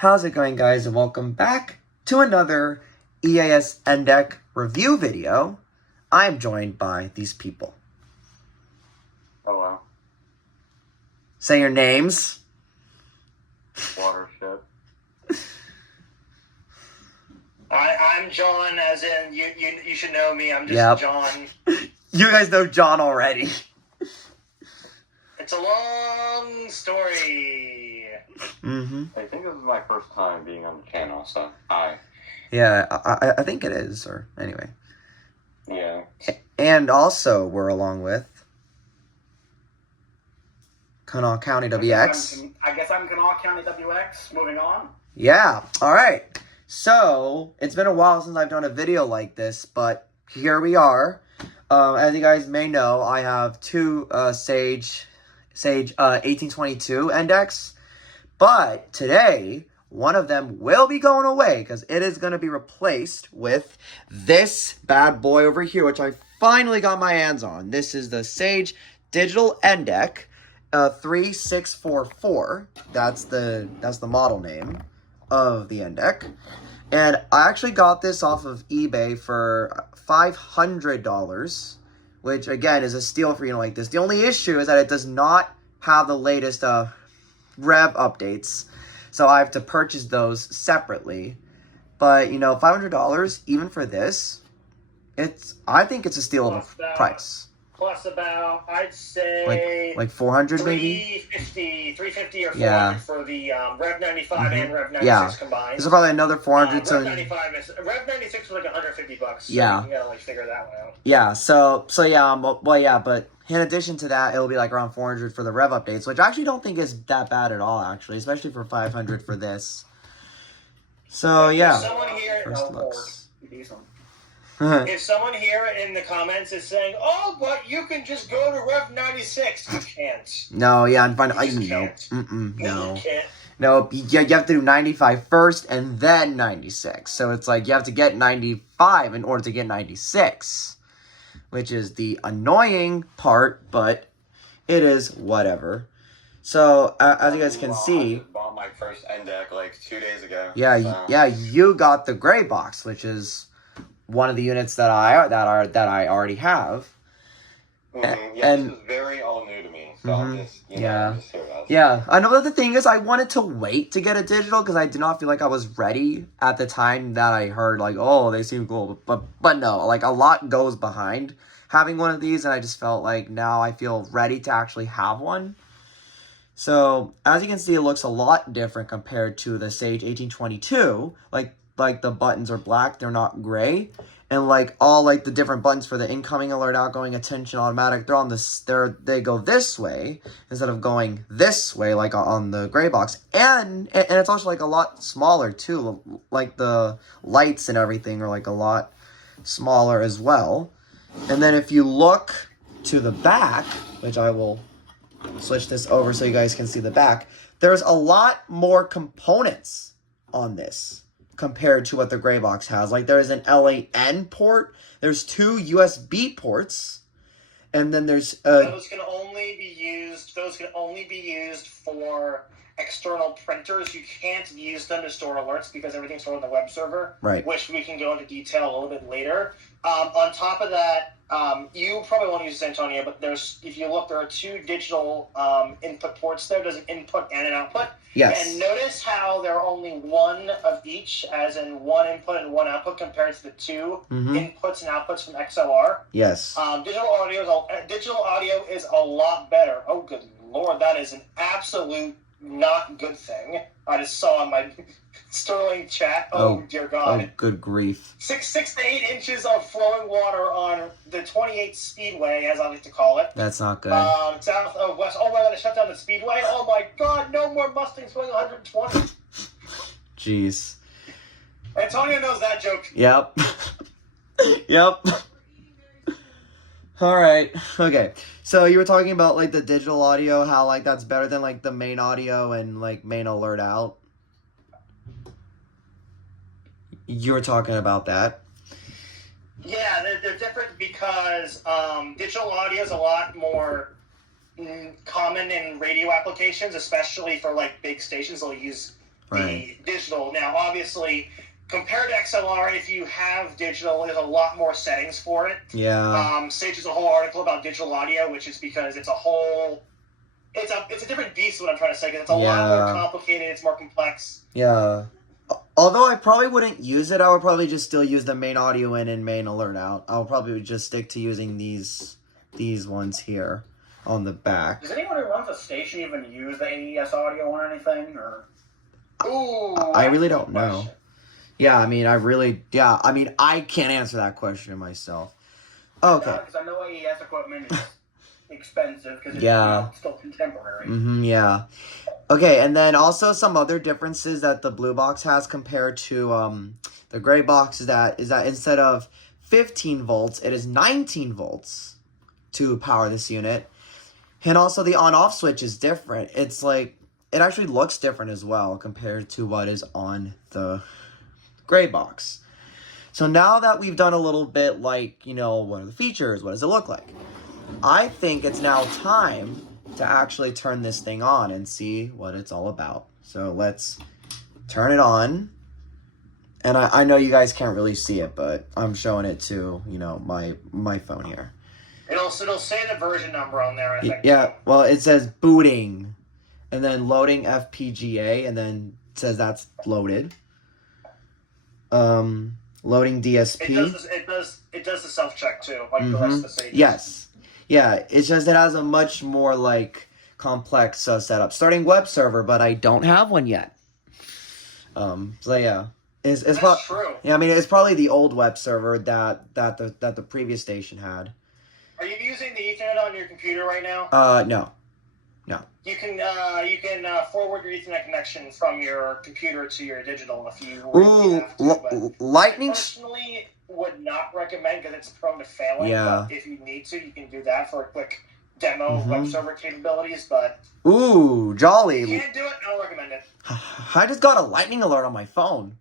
How's it going, guys, and welcome back to another EAS Endec review video. I'm joined by these people. Hello. Say your names. Watershed. I'm John, as in you should know me. I'm just Yep. John. You guys know John already. It's a long story. I think this is my first time being on the channel, so hi. Yeah, I think it is, or anyway. Yeah. And also, we're along with Kanawha County WX. I guess I'm Kanawha County WX. Moving on. Yeah, alright. So, it's been a while since I've done a video like this, but here we are. As you guys may know, I have two Sage 1822 Endecs, but today, one of them will be going away, because it is going to be replaced with this bad boy over here, which I finally got my hands on. This is the Sage Digital Endec 3644. That's the model name of the Endec. And I actually got this off of eBay for $500, which again is a steal for like this. The only issue is that it does not have the latest rev updates, so I have to purchase those separately. But you know, $500 even for this, I think it's a steal of a price. Plus about, I'd say... Like 400 maybe? 350 or 400 Yeah. for the Rev 95 and Rev 96 combined. This is probably another 400. Rev 95 is... Rev 96 was like $150. So yeah. you gotta like figure that one out. Yeah, so yeah, well, yeah, but in addition to that, it'll be like around 400 for the rev updates, which I actually don't think is that bad at all, actually, especially for 500 for this. So, yeah. Someone here... First looks. If someone here in the comments is saying, "Oh, but you can just go to Rev 96," you can't. No, yeah, I'm fine. No. No. No, you can't. No, you have to do 95 first and then 96. So it's like you have to get 95 in order to get 96, which is the annoying part, but it is whatever. So, as you guys can see, I just bought my first Endec like 2 days ago. yeah, so. yeah, you got the gray box, which is one of the units that I already have. Yeah, this is very all new to me, so I'm just, just here about it. Yeah, I know that the thing is I wanted to wait to get a digital because I did not feel like I was ready at the time that I heard like, oh, they seem cool, but no, like a lot goes behind having one of these, and I just felt like now I feel ready to actually have one. So as you can see, it looks a lot different compared to the Sage 1822. Like the buttons are black, they're not gray, and like all like the different buttons for the incoming alert, outgoing, attention, automatic, they're on this. They go this way instead of going this way like on the gray box, and it's also like a lot smaller too. Like the lights and everything are like a lot smaller as well. And then if you look to the back, which I will switch this over so you guys can see the back, there's a lot more components on this compared to what the gray box has. Like there's an LAN port, there's two USB ports, and then there's those can only be used for external printers. You can't use them to store alerts because everything's stored on the web server, right, which we can go into detail a little bit later. On top of that, you probably won't use this, Antonio, but if you look, there are two digital input ports there. There's an input and an output. Yes. And notice how there are only one of each, as in one input and one output, compared to the two inputs and outputs from XLR. Yes. Digital audio is a lot better. Oh, good Lord, that is an absolute not good thing. I just saw in my Sterling chat. Oh, dear God. Oh, good grief. 6 to 8 inches of flowing water on the 28 Speedway, as I like to call it. That's not good. South of West. Oh my God, they shut down the Speedway. Oh my God, no more Mustangs going 120. Jeez. Antonio knows that joke. Yep. Yep. All right. Okay. So you were talking about like the digital audio, how like that's better than like the main audio and like main alert out. You were talking about that. Yeah, they're different because digital audio is a lot more common in radio applications, especially for like big stations. They'll use the digital. Now, obviously, compared to XLR, if you have digital, there's a lot more settings for it. Yeah. Sage has a whole article about digital audio, which is because it's a whole... It's a different beast, what I'm trying to say, because it's a lot more complicated, it's more complex. Yeah. Although I probably wouldn't use it, I would probably just still use the main audio in and main alert out. I'll probably just stick to using these ones here on the back. Does anyone who runs a station even use the AES audio or anything? Or I really don't know. Yeah, I mean, I can't answer that question myself. Okay. Because I know AES equipment is expensive because it's still contemporary. Yeah. Okay, and then also some other differences that the blue box has compared to the gray box is that instead of 15 volts, it is 19 volts to power this unit. And also the on-off switch is different. It's like, it actually looks different as well compared to what is on the gray box. So now that we've done a little bit like, what are the features? What does it look like? I think it's now time to actually turn this thing on and see what it's all about. So let's turn it on. And I know you guys can't really see it, but I'm showing it to, my phone here. It'll say the version number on there, I think. Yeah, well, it says booting, and then loading FPGA, and then it says that's loaded. Loading DSP. It does the self-check too, like the rest of the stages. Yes. Yeah, it's just it has a much more, complex setup. Starting web server, but I don't have one yet. So yeah. That's true. Yeah, I mean, it's probably the old web server that the previous station had. Are you using the Ethernet on your computer right now? No. You can forward your Ethernet connection from your computer to your digital if you really have to. But Lightning. I personally would not recommend because it's prone to failing. Yeah. But if you need to, you can do that for a quick demo of web server capabilities. But ooh, jolly. If you can't do it, I don't recommend it. I just got a lightning alert on my phone.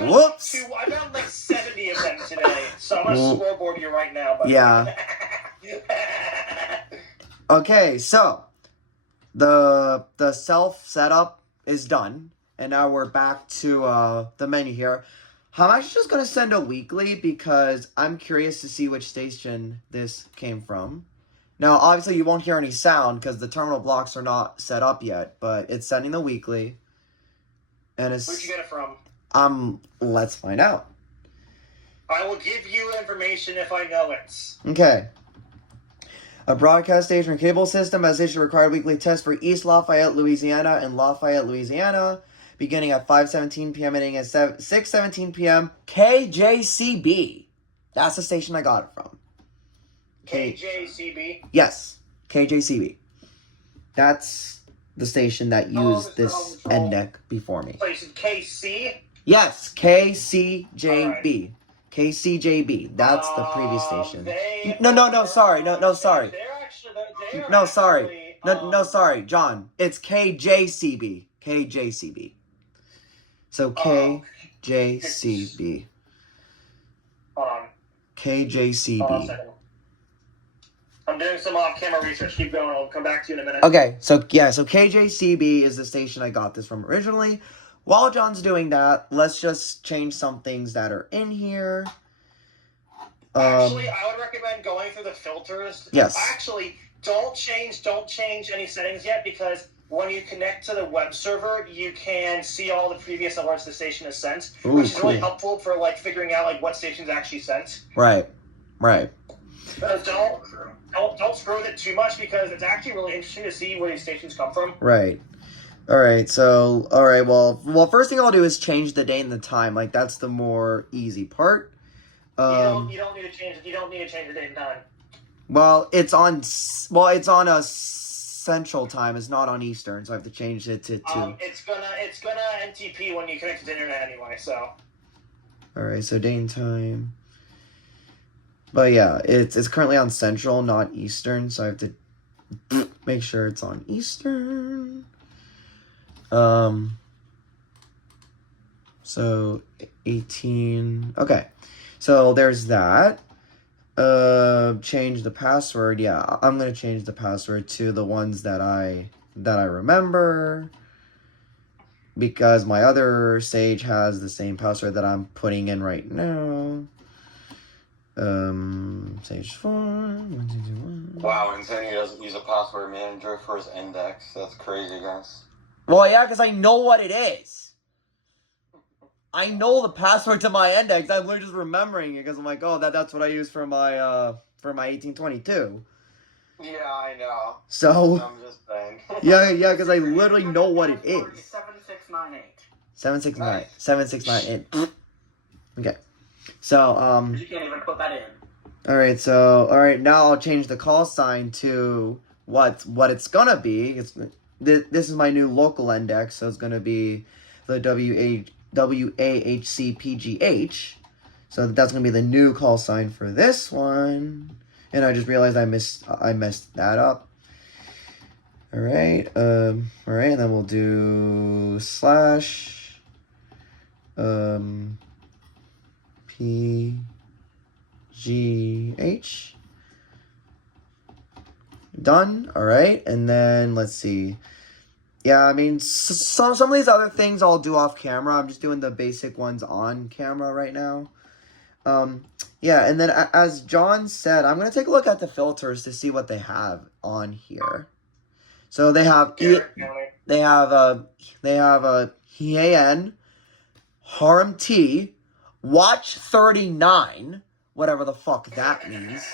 Whoops! I've got like 70 of them today, so I'm gonna scoreboard you right now. But yeah. Okay, so the self setup is done, and now we're back to the menu here. I'm actually just gonna send a weekly because I'm curious to see which station this came from. Now, obviously, you won't hear any sound because the terminal blocks are not set up yet, but it's sending the weekly, and it's. Where'd you get it from? Let's find out. I will give you information if I know it. Okay. A broadcast station cable system has issued required weekly test for East Lafayette, Louisiana and Lafayette, Louisiana, beginning at 5:17 p.m. ending at 6:17 p.m. KJCB. That's the station I got it from. KJCB? Yes. KJCB. That's the station that used this Endec before me. So you said KC? Yes, KCJB. Right. KCJB. That's the previous station. No, sorry. No, sorry. No, sorry, John. It's KJCB. KJCB. So KJCB. Hold on. KJCB. Hold on a second. I'm doing some off-camera research. Keep going. I'll come back to you in a minute. Okay, so KJCB is the station I got this from originally. While John's doing that, let's just change some things that are in here. Actually, I would recommend going through the filters. Yes. Actually, don't change any settings yet because when you connect to the web server, you can see all the previous alerts the station has sent, which is really helpful for figuring out what stations actually sent. Right. Don't screw with it too much because it's actually really interesting to see where these stations come from. Right. Alright, well, first thing I'll do is change the date and the time. That's the more easy part. You don't need to change the date and time. Well, it's on a Central Time. It's not on Eastern, so I have to change it to 2. It's gonna NTP when you connect to the internet anyway, so. Alright, so date and time. But yeah, it's currently on Central, not Eastern, so I have to make sure it's on Eastern. So 18. Okay. So there's that. Change the password. Yeah, I'm gonna change the password to the ones that I remember. because my other Sage has the same password that I'm putting in right now. Sage 4, 1, 2, 2, 1. Wow, and saying he doesn't use a password manager for his index. That's crazy, guys. Well, yeah, because I know what it is. I know the password to my index. I'm literally just remembering it because I'm like, oh, that's what I use for my 1822. Yeah, I know. So I'm just saying. yeah, because I literally know what it is. 7698. 769. Nice. 769. Okay. So You can't even put that in. all right, now I'll change the call sign to what it's gonna be. This is my new local index, so it's gonna be the WAHCPGH. So that's gonna be the new call sign for this one. And I just realized I messed that up. All right, and then we'll do slash PGH. Done. All right, and then let's see. Yeah, I mean, some of these other things I'll do off camera. I'm just doing the basic ones on camera right now. Yeah, and then as John said, I'm gonna take a look at the filters to see what they have on here. So they have Heian, Harm T, Watch 39, whatever the fuck that means.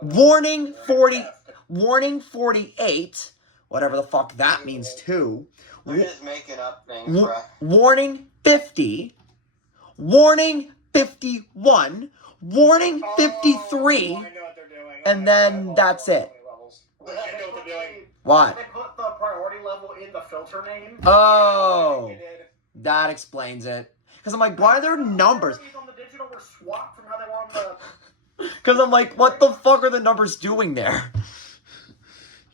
Warning 48, whatever the fuck that means too. We're just making up things, bro. Warning 50, Warning 51, Warning 53, and then that's it. I know what they're doing. What? They put the priority level in the filter name. Oh, that explains it. Because I'm like, why are there numbers? On the digital were swapped from how they were on the... Because I'm like, what the fuck are the numbers doing there?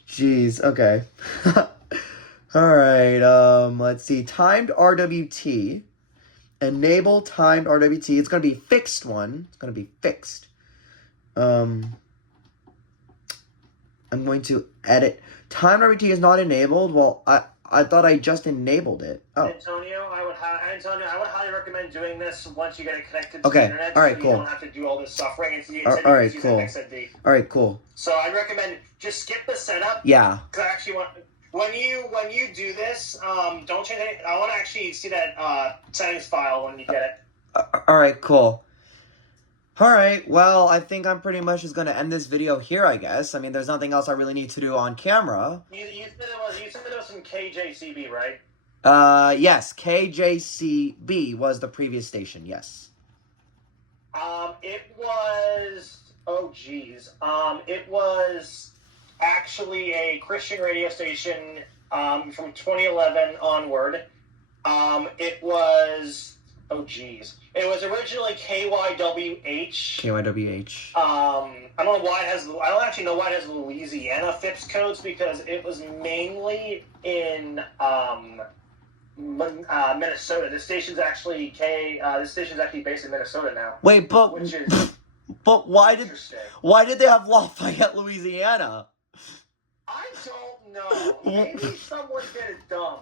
Jeez, okay. Alright, let's see. Timed RWT. Enable timed RWT. It's going to be fixed one. It's going to be fixed. I'm going to edit. Timed RWT is not enabled. Well, I thought I just enabled it. Oh. Antonio, I would highly recommend doing this once you get it connected to Okay. the internet. All right, so cool. You don't have to do all this suffering. All right, cool. All right, cool. So I'd recommend just skip the setup. Yeah. Because I actually want when you do this, don't change anything. I want to actually see that settings file when you get it. All right, cool. All right, well, I think I'm pretty much just going to end this video here, I guess. I mean, there's nothing else I really need to do on camera. You said it was from KJCB, right? Yes, KJCB was the previous station, yes. It was, it was actually a Christian radio station, from 2011 onward. It was, it was originally KYWH. KYWH. I don't actually know why it has Louisiana FIPS codes, because it was mainly in, Minnesota. This station's actually based in Minnesota now. Wait, but why did they have Lafayette, Louisiana? I don't know. Maybe someone did it dumb.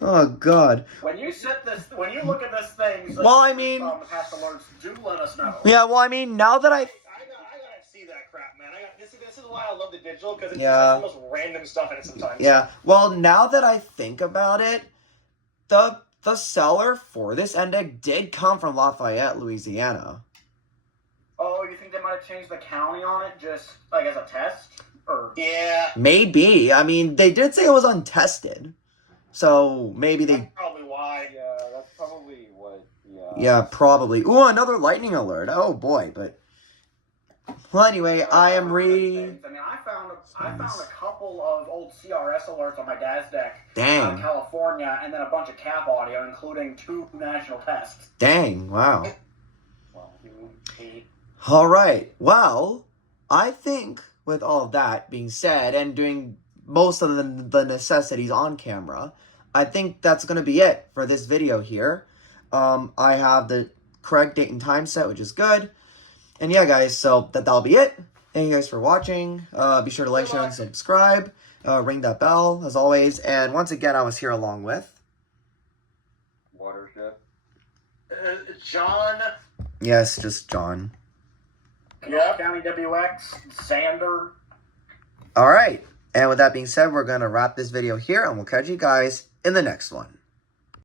Oh God. When you look at this thing, well, I mean, past alerts, do let us know. Yeah, well, I mean, now that I gotta see that crap, man. This is why I love the digital, because it Yeah. just has the most random stuff in it sometimes. Yeah. Well, now that I think about it, the seller for this Endec did come from Lafayette, Louisiana. Oh, you think they might have changed the county on it just like as a test? Or Yeah. Maybe. I mean, they did say it was untested. So maybe they. That's probably why. Yeah, that's probably what. Yeah. Yeah, probably. Ooh, another lightning alert. Oh boy, but. Well, anyway, I am I mean, I found a couple of old CRS alerts on my dad's deck. Dang. Out of California, and then a bunch of cap audio, including 2 national tests. Dang! Wow. Well, All right. Well, I think with all of that being said, and doing most of the necessities on camera, I think that's going to be it for this video here. I have the correct date and time set, which is good. And yeah, guys, so that'll be it. Thank you guys for watching. Be sure to like, share, and subscribe. Ring that bell, as always. And once again, I was here along with... Watershed. John. Yes, just John. Yeah, County WX, Xander. All right. And with that being said, we're going to wrap this video here, and we'll catch you guys in the next one.